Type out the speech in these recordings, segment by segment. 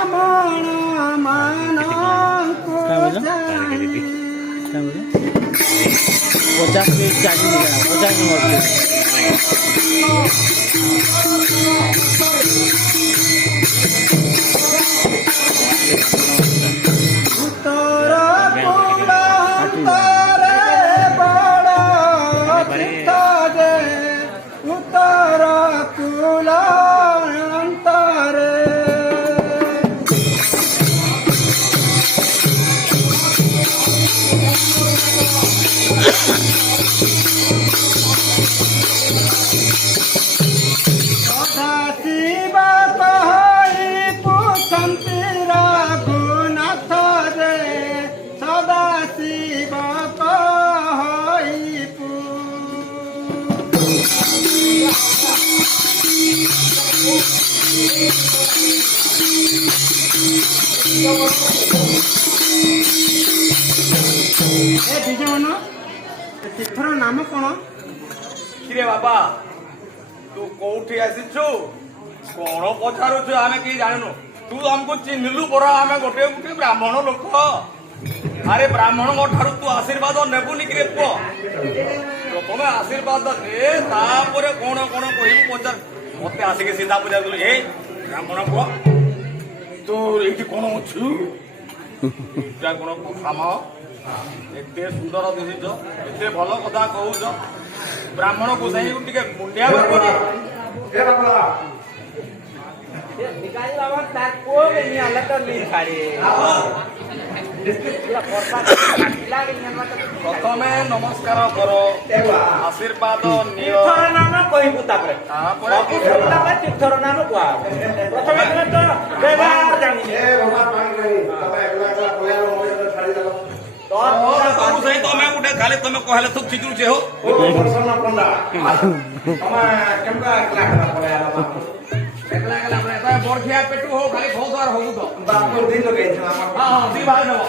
ବ୍ରାହ୍ମଣ ମାନଙ୍କୁ पचास मिनट चाहिए 50 नंबर ଉତ୍ତର କୁଳାନ୍ତରେ ବଡ଼ ତୀର୍ଥ ଯେ ଉତ୍ତର କୁଳାନ୍ତରେ ସଦାଶିବ କହି ପୁଛନ୍ତି ରଘୁନାଥ ରେ ସଦାଶିବ କହି ବିଜୟନ ତୀର୍ଥର ନାମ କଣ? କିରେ ବାବା ତୁ କୋଉଠି ଆସିଛୁ କଣ ପଚାରୁଛୁ ଆମେ କେହି ଜାଣିନୁ ତୁ ଆମକୁ ଚିହ୍ନିଲୁ ପରା ଆମେ ଗୋଟେ ଗୋଟେ ବ୍ରାହ୍ମଣ ଲୋକ ଆରେ ବ୍ରାହ୍ମଣଙ୍କ ଠାରୁ ତୁ ଆଶୀର୍ବାଦ ନେବୁନି କିରେ ପୁଅ ପ୍ରଥମେ ଆଶୀର୍ବାଦ ଦେ ତାପରେ କଣ କଣ କହିବୁ ପଚାର ମତେ ଆସିକି ସିଧା ପଚାରିଲୁ ଏ ବ୍ରାହ୍ମଣ ପୁଅ ତୁ ଏଇଠି କଣ ଅଛୁ ଏଇଟା କଣ କାମ ଏତେ ସୁନ୍ଦର ଦିଶୁଛ ଏତେ ଭଲ କଥା କହୁଛ ବ୍ରାହ୍ମଣ ଗୋସାଇଁ ଟିକେ ମୁଣ୍ଡିଆ ମାରିବନି ପ୍ରଥମେ ନମସ୍କାର କର ଆଶୀର୍ବାଦ ନିଅ ନାମ କହିବୁ ତାପରେ ତୀର୍ଥର ନାମ କୁହା ପ୍ରଥମେ ବ୍ୟବହାର ଜାଣିଛେ ତମେ ଗୋଟେ ଖାଲି ତମେ କହିଲେ ତୁ ଚିଜୁଛେ ହୋ ବରଖିଆ ପେଟୁ ହଉ ଖାଲି ଖୋଦାର ହଉ ତ ଦି ଭାଇ ନବ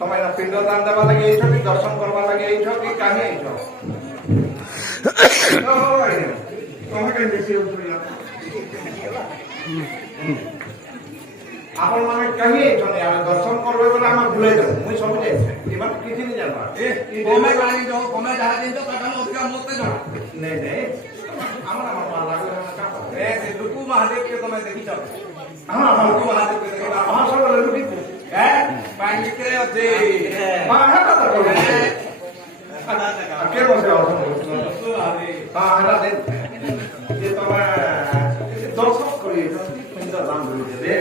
તમે પિંડદાન દેવા લાગી આઈછો કે દર્શન કરવા લાગી આઈછો કે કાહી આઈછો તમે કઈ બેસી ઉતરી ଆପଣ ମାନେ କାହିଁ ଆଇଛନ୍ତି ଆମେ ଦର୍ଶନ କରିବେ ବୋଲେ ଆମେ ଭୁଲେଇ ଦେବୁ ମୁଇଁ ସବୁ ଯାଇଛେ ଏମାନେ କିଛି ନି ଜାଣିବା ତମେ ଜାଣିଛ ତମେ ଯାହା ଜିନିଷ ତାଠୁ ଅଧିକା ମତେ ଜଣା ନାଇଁ ନାଇଁ ଆମର ଆମର ଲାଗେ ଏ ସେ ଲୁକୁ ମହାଦେବকে ତମେ ଦେଖିଛ ହଁ ହଁ ଲୁକୁ ମହାଦେବকে ଦେଖିଛ ହଁ ସବୁ ଲୁକି ପାଣି ଭିତରେ ଅଛି ହଁ ହେଟା ତ କେ ବସେ ହଁ ହେଟା ଦେ ଯେ ତମେ ଦର୍ଶନ କରି ପିଣ୍ଡ ଦାନ ଦେବେ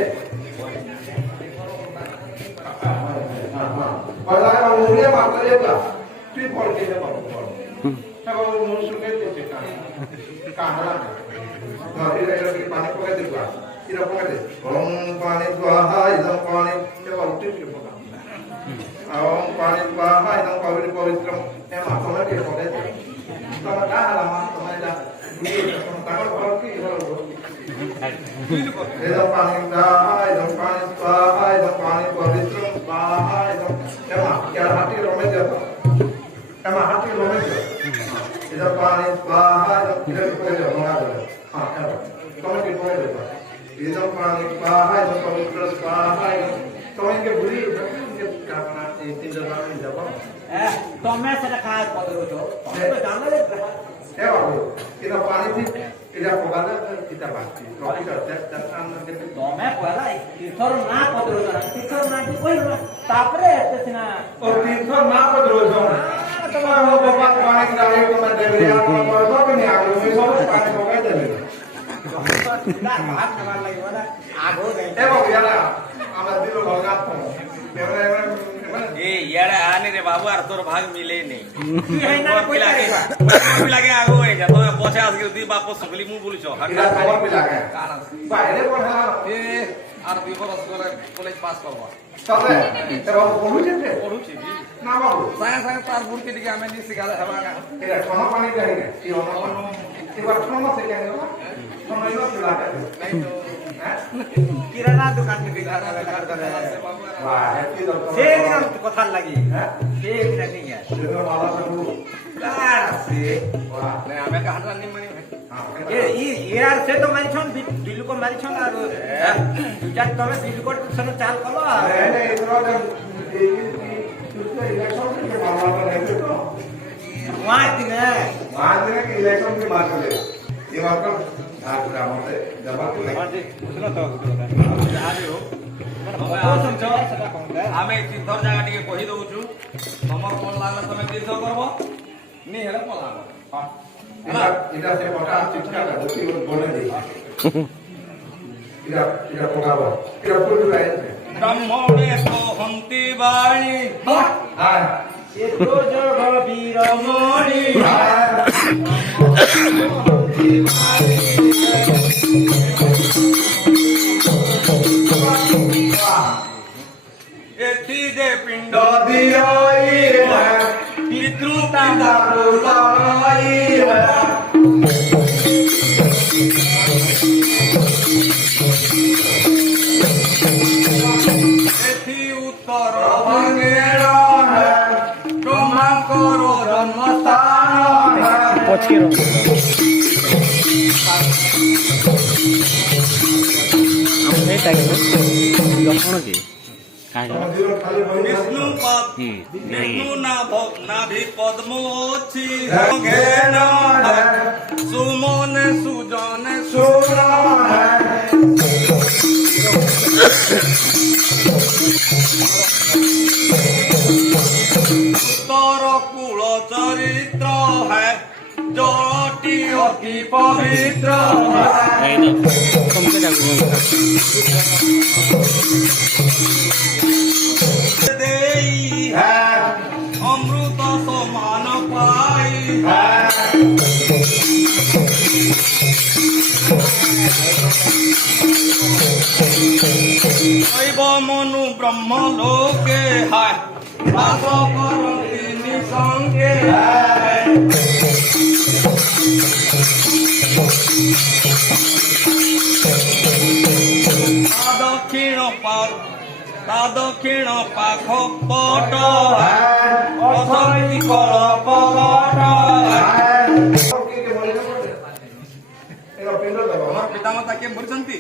पहला है मुझे मार लेगा फिर पढ़ के जब तब मुझे के देते कहां नदी रे पानी पका देगा इरा पका दे ओम पानी स्वाहा इदम पानी के उल्टी के पका ओम पानी स्वाहा इदम पवित्र पवित्र ए मातों के पका दे तो का हला तुम्हारे ला ये ताकत भर की इदम पानी स्वाहा इदम पानी स्वाहा इदम पानी पवित्र स्वाहा इदम यार हाथी रोमे जाता एमा हाथी रोमे जाता इधर पानी स्वाहा इधर कोई रोमा जाता हां तुम्हें की कोई देता इधर पानी स्वाहा इधर पवित्र स्वाहा तुम्हें के बुरी के कामना तीन जगह में जाबो ତମେ ସେଟା କାହା ପଦରୁଛ ତମେ ତ ଜାଣିଲେ ए बाबू इधर पानी थी इधर पगाले इधर बाकी रोटी करते दर्शन के ତମେ କହିଲା ତୀର୍ଥର ନାଁ ପଦରୁଛ ତୀର୍ଥର ନାଁ ଟି କହିଲ ତାପରେ ଏତେ ସିନା ओ तीन सौ ना को रोजो तमा हो बाबा पानी डाले को मैं देवरिया को तो भी नहीं आगो मैं सब पानी पका दे ନା ଭାତ ଖାଇବାର ଲାଗିବ ନା ଆଗो ए बाबू यार हमरा दिलो भगा तो ए यार आने रे बाबू আর তোর ভাগ মিলে নেই কি হয় না কই লাগে লাগে আগো হয়ে যা তো পছে আসকে দুই বাপ সকলি মু বলিছ এটা খবর পিলা কে কার বাইরে পড়া এ আর দুই বছর করে কলেজ পাস করব তবে এটা বাবু পড়ুছে রে পড়ুছি না বাবু সায়া সায়া তার বুড়কে দিকে আমি নি শিখালে হবা এটা ঠোনা পানি দেয় না কি অন্য এবার ঠোনা থেকে গেল ঠোনা ইলো পিলা কে কিরানা দোকান থেকে কাজ করে বাহ হ্যাপি দরকার সে দিন কথা লাগি হ্যাঁ সে দিন নেই এটা মালা করব আর সে বাহ নে আমি কাহাটা নি মানি ইয়ার সে তো মারিছন দিলুক মারিছন আর দুজাত তবে দিলুক সনে চাল কলো আরে এগুলো এই ইলেকশন থেকে মালা করে তো ওয়া দিনে মাঝে কি ইলেকশন के मार ले ये बात का ढाक আমাদের জবাব মাঝে শুনো তো আরে আমি তীর্থর জায়গা টিকে কহি দউছু তোমার কোন লাগলে তুমি তীর্থ করব নি হেলে পলাব এটা সে কথা চিন্তা করে কি বলে দেই এটা পকাবো এটা পুরো লাইন ব্রহ্মণে কহন্তি বাণী হ্যাঁ এ তো জগ বীরমণি এথি যে পিণ্ড দিয়ই পিতৃ পিতা পুলাই এথি উত্তর ভাঙের ব্রহ্মাঙ্কর জন্মস্থান পছকের এইটাকে লক্ষণ কি কাজ বিষ্ণু পদ কি বিষ্ণু নাভি পদ্ম অছি ঘেন সুমনে সুজনে উত্তর কূল চরিত্র হ্যাঁ জলটি অতি পবিত্র এই না কমকে যাবো দেই অমৃত সমান পাই শৈব মনু ব্রহ্ম লোকে হায় বাস করন্তি নিসঙ্গে দক্ষিণ পাখ পট অথৈ কলপ আমার পিতামাতা কে মরিଛନ୍ତି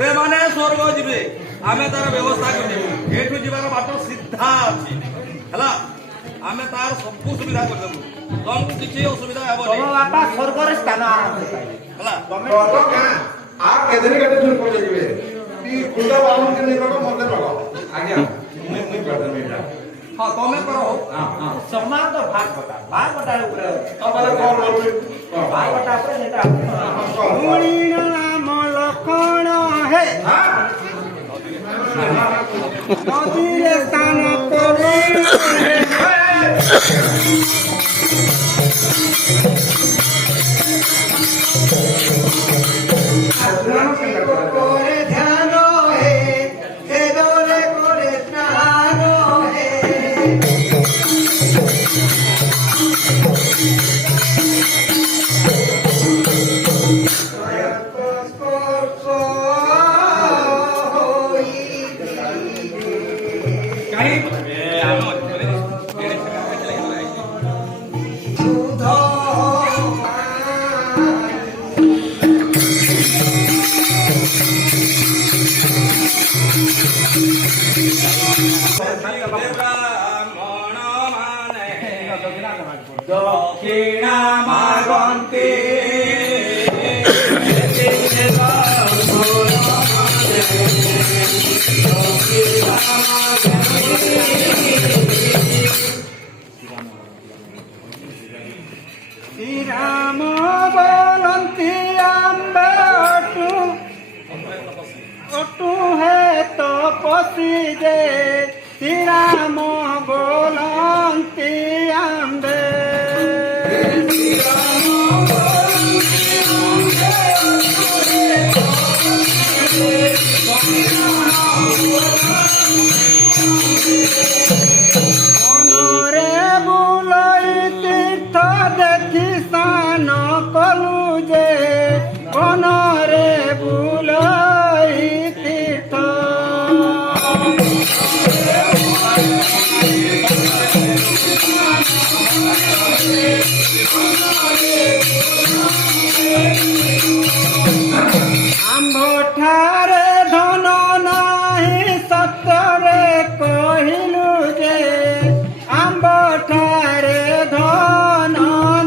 ସେମାନେ ସ୍ୱର୍ଗ ଯିବେ ଆମେ ତାର ବ୍ୟବସ୍ଥା କରିଦେବୁ ଏଠୁ ଯିବାର ବାଟ ସିଧା ଅଛି ହେଲା ଆମେ ତାର ସବୁ ସୁବିଧା କରିଦେବୁ ତମକୁ କିଛି ଅସୁବିଧା ହେବ ତମ ବାପା ସ୍ୱର୍ଗରେ ସ୍ଥାନ ହେଲା ତମେ আর কেদিন কেটে চুল করে দিবে তুই কুন্ডা বাবন কে নিকট মধ্যে পাবো আজ্ঞা মুই করতে এটা ହଁ ତମେ କର ସମାନ ତ ଭାଗବଟା ଉପରେ তাহলে কল করবি ଭାଗବଟା ଉପରେ ସେଟା ଗୁଣିନ ନାମ ଲକ୍ଷଣ ହେ ନଦୀରେ ସ୍ଥାନ ପରେ করে ধ্যান হে হে দোলে করে স্নান হে ব্রাহ্মণ মানে দক্ষিণা মাগন্তি শ্রীরাম बसी जे श्री राम बोलती आंबे মনরে বুলাই তীর্থ দেখি স্নান কলু যে মনরে বুলাই তীর্থ আম্ভঠারে ধন নাহি সত্যরে কহিলু যে আম্ভঠারে ধন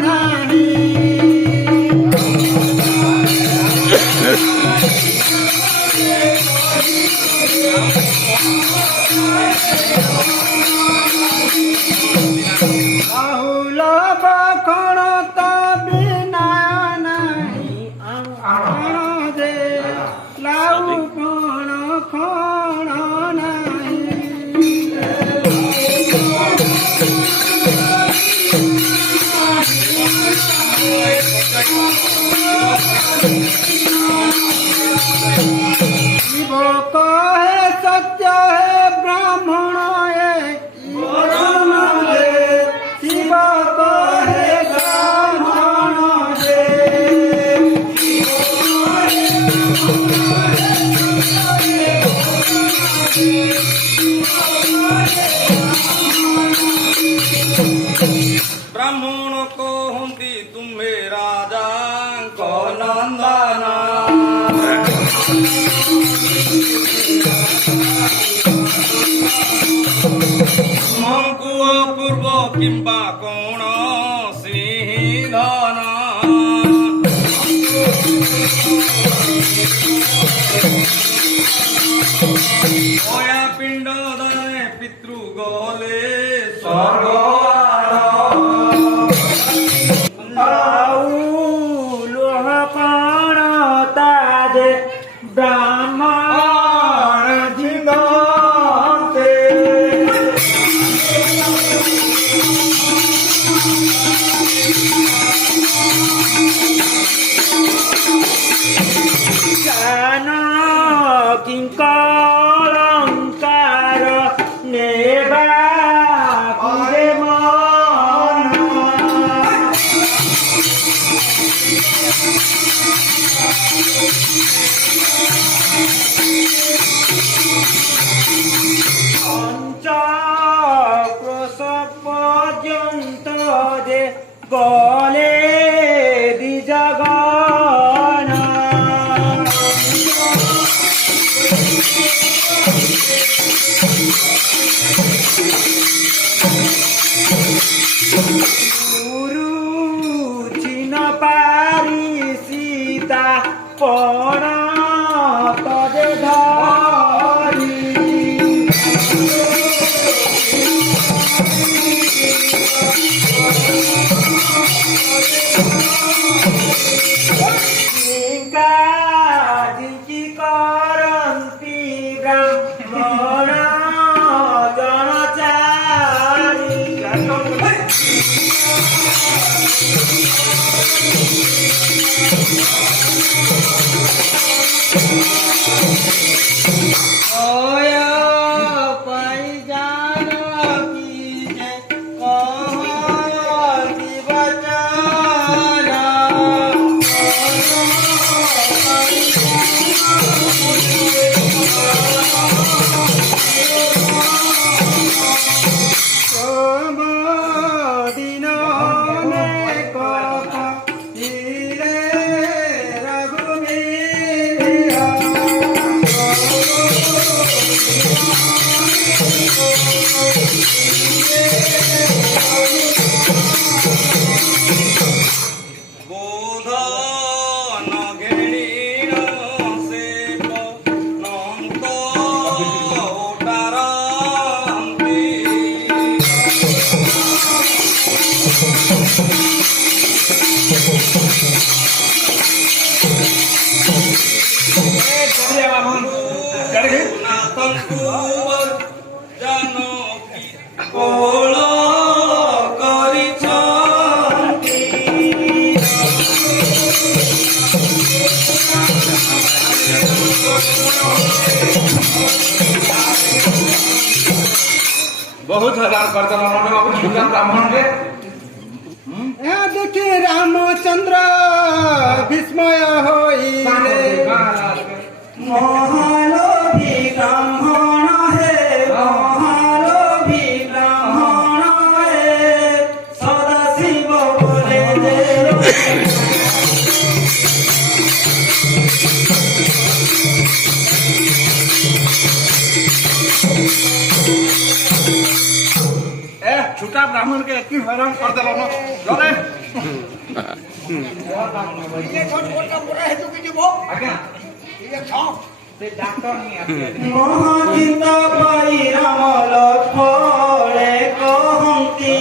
নাহি বাহুল বখণ তবি নাহি আণ যে লাউ কোণ খণ নাহি শিব কহে সত্য হে ব্রাহ্মণ শিব কহে ব্রাহ্মণ হে ବ୍ରାହ୍ମଣ କହନ୍ତି ତୁମେ ରାଜାଙ୍କ ନନ୍ଦନ ମଙ୍କୁ ଅପୂର୍ବ କିମ୍ବା କୌଣସି ଧନ ଅୟା ପିଣ୍ଡ ଦରେ ପିତୃ ଗଲେ ସ୍ୱର୍ଗ লোহ পাণ তাদে ব্রাহ্মণ ঝিঙ্গতে জ্ঞান কিঙ্কলঙ্কার নেবা কুলে মন পঞ্চক্রোশ পর্যন্ত যে গলে দ্বিজগণ গুরু চিন পারি সীতা পণ তদে ধরি জিঙ্কি করন্তি ব্রাহ্মণ জনচারি ওয় পাই জানকি যে কহতি বচন দিন রঘুবীর बहुत हजार करता बाबू छुटा ब्राह्मण के देखी रामचंद्र विस्मय होइले महालोभी ब्राह्मण हे महालोभी ब्राह्मण हे सदाशिव बोले छुटा ब्राह्मण के इतनी हैरान कर दिला ना चले महाचिंत पाई राम लक्ष्मणे कहन्ति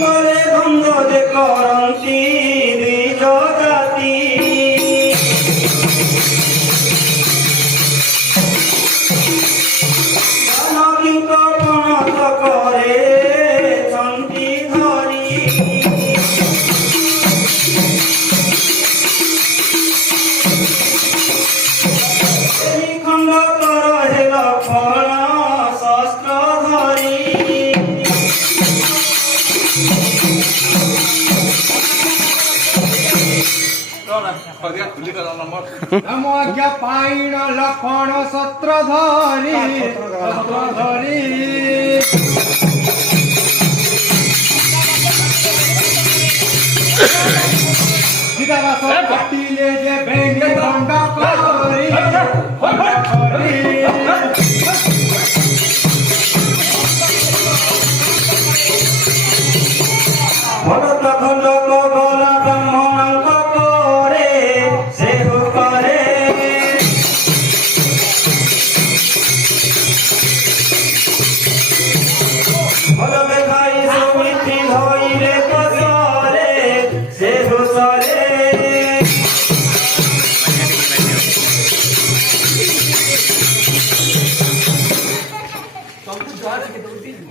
करे गंध दे करन्ति द्विज जाति करे सन्ति धरी खंड कर हे लक्ष्मण शस्त्र धरी नम आज्ञा पाइन लखन शस्त्र धरी सीतावास काटिले जे बेंगी खंड करी भरत खंड गला ब्राह्मण करे से करे भल देखाई सुमिति धइले कसरे से हुसरे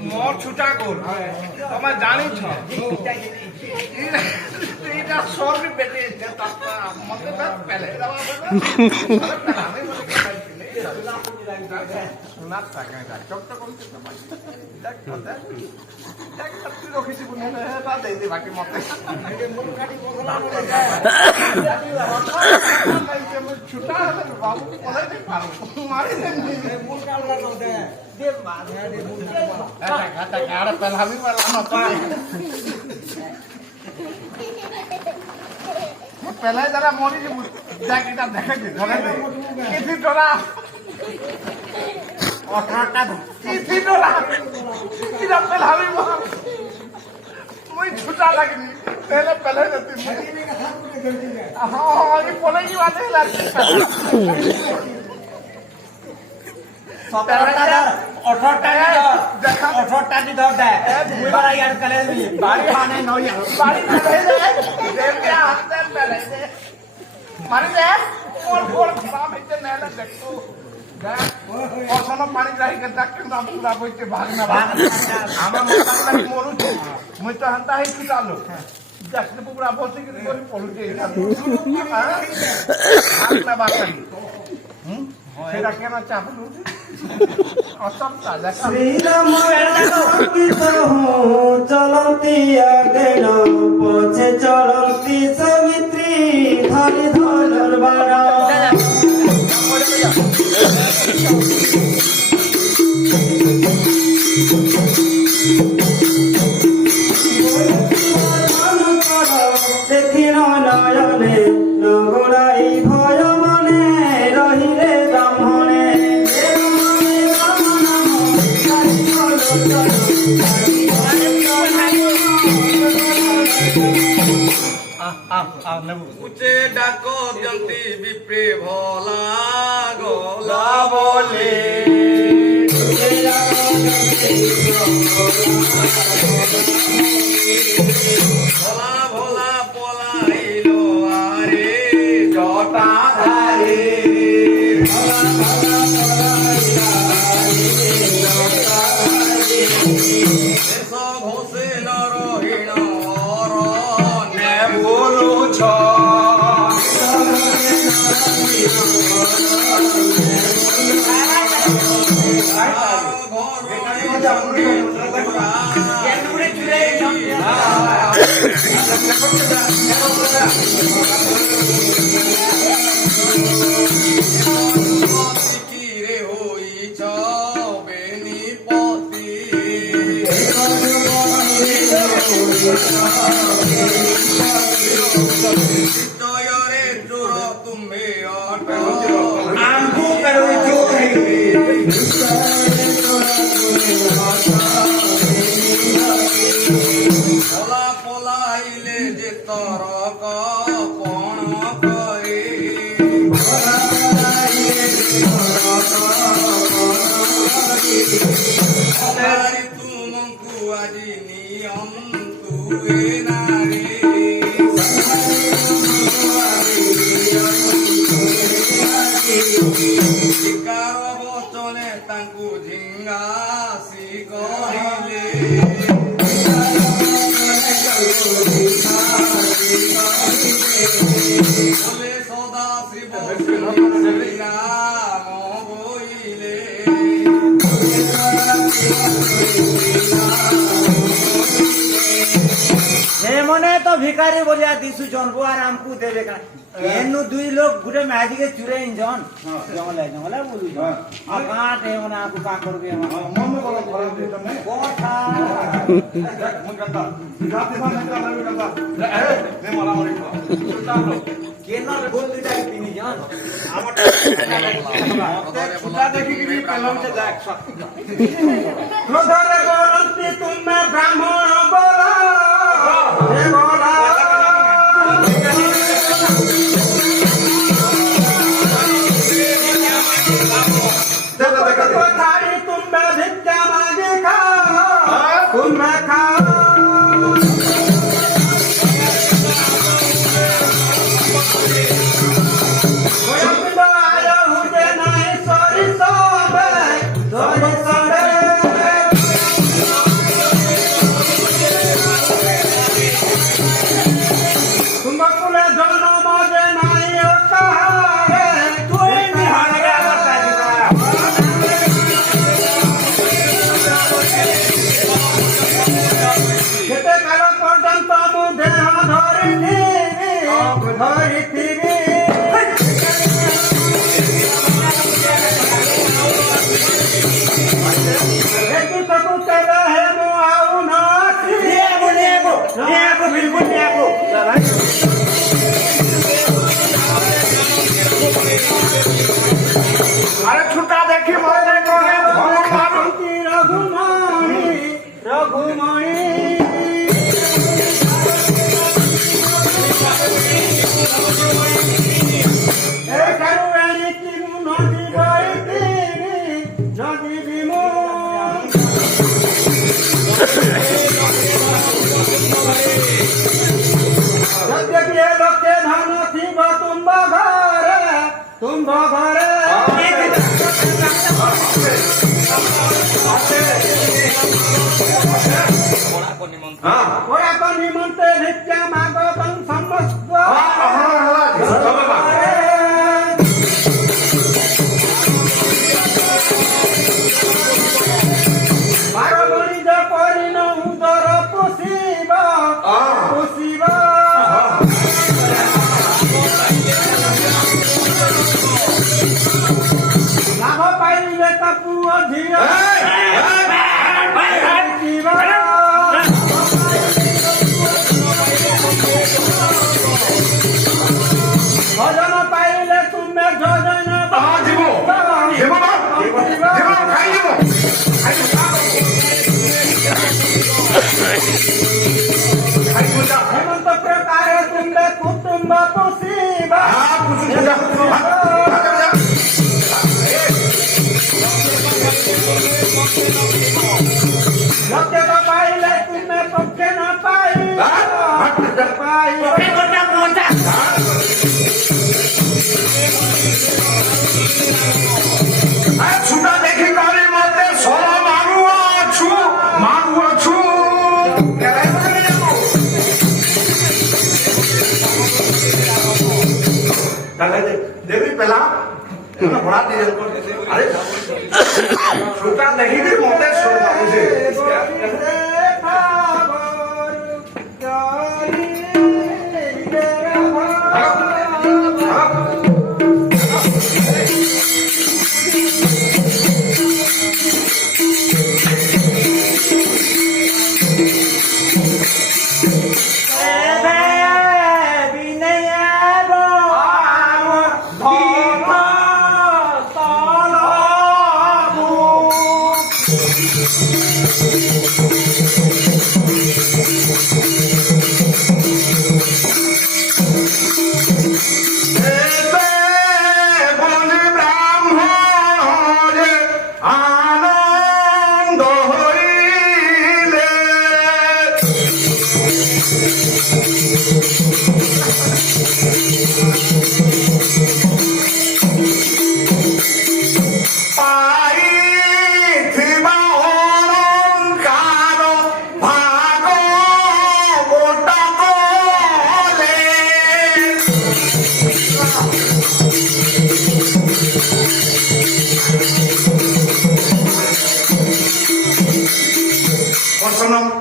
मोर छुटा को तमे जानी छ एटा स्वर्ग बेटे मते पहले सुना सके चक चक रखिছি बुने ता दे दे बाकी मते छुटा बाबू पले नहीं पारो मारी दे मूल काल दे दे मारे दे मूल खाता आड़ पहला भी वाला न पाए पहले जरा मोरी जी जाकेटा देखे के धरे दे किसी डोरा 18टा किसी डोरा किरा पहला भी मार मुई छुटा लगनी पहले रहती हां ये बोले की बात है लड़की 18टा दी दर दे बड़ा यार कले बाड़ी खाने न यार बाड़ी दे देव के हाथ से पहले दे मारी दे और खराब है नेला देखो और सोनो पानी जाई के तक के नाम पूरा होइते भागना आमा मोता मोरू मुई तो हंता ही छुटालो जस्ट पूरा बसी के कोई पहुंचे आपना बात करी सेटा केना चापलू असम ताजा श्री राम चलती आगे पछे चलती सवित्री धरी धनुर बाण देखिन नयने नगराई भय मने रहिले ब्राह्मणे उचे डाको जंती विप्रे भोला गोला बोले भोला भोला पलाइलो आरे जटा धारे घोषे नरहीण बोलू छ কিরে হইছ বেনিপতি জয়রে চোর তুমি অট ଆମକୁ କାରଣ ଚୋର ହେଇକି পলা পলাইলে যে তরক কোণ করে তারি তুমকু আজি নিয়ন্তু এ নারী শিকার বচনে তাঙ্কু ঝিঙ্গাসি কহিলে বলে সদা শিব শ্রীরাম বইলে ସେମାନେ ତ ଭିକାରୀ ଭଳିଆ ଦିଶୁଛନ୍ ବୋ ଆର ଆମକୁ ଦେବେ କାଣା ଏନୁ ଦୁଇ ଲୋକ ଗୁଟେ ମ୍ୟାଜିକେ ଚୁରେଇ ଇଞ୍ଚନ୍ ଜଙ୍ଗଲେ ଜଙ୍ଗଲେ ବୁଲୁଛନ୍ ଆଉ କାଁଟେ ମାନେ ଆମକୁ କାଁ କରିବେ ମନ କର ଖରାପ ଦେଇଛ ନାଇଁ କଥା ମୁଁ କଥା ଜାତି ମାନେ କଲା ବି କଥା ନେ ମଲା ମରି କେନର ଗୋଲ ଦୁଇଟା ପିନିଛନ୍ ଛୁଟା ଦେଖିକି ବି পেলাম যে দেখ କ୍ରୋଧରେ ବୋଲନ୍ତି ତୁମେ ବ୍ରାହ୍ମଣ ବୋଲ ହେ ବୋଲା ଛାଡ଼ି ତୁମେ ଭିକ୍ଷା ମାଗି ଖାଅ ତୁମେ ଖାଅ ଗୋବିନ୍ଦ ଆୟ ହୁଏ ନାହିଁ ସରିଷ ସରିଷରେ ତୁମକୁଲେ ଜନମ ଯେ ନାହିଁ କାହାରେ ତୁଇ ନିହାରେ କେତେ କାଳ ପର୍ଯ୍ୟନ୍ତ ମୁଁ ଦେହ ଧରିଥିବି ଏକୁ ସବୁ କେବେ ହେ ମୁଁ ଆଉ ନିଆକୁ ବିଲକୁଲ ନିଆକୁ আরে ছুটা দেখি মনে করে রঘুমণি রঘুমণি এখানে এনিকি মু নদী বইতিনি নদী বিমু যদ্যপি এ লোকে ধন থিব তুম্ব ঘরে ওরা কোন নিমন্তে ভিক্ষা মাগতং সমস্ত বার বণিজ করিন উদর পুষিব লাভ পাইলে তা পুଅ ଝିଅ ভজন পাইলে তুমি যোজন হেমন্ত প্রকারে তুমি কুটুম্ব পুষিবা লক্ষ্য পাইলে তুমি পক্ষে না পাইবা ছুটা দেখি করে মতে সর মারু অছু দেবী পেলা ভরা দিয়ে আরে ছুটা দেখি মতে সর মারুছে বনে ব্রাহ্মণে আনন্দ হইলে পাইথিবা অলঙ্কার ভাগ গোটা কলে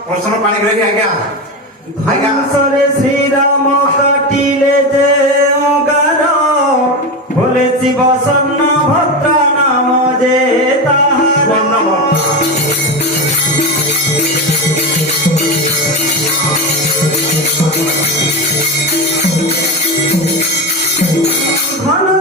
প্রশ্ন পানি করে আজ্ঞা আজ্ঞা সরে শ্রীরাম কাটিলে যে অগার বলেছি বসন্ন ভদ্র নাম যে তাহার ঘন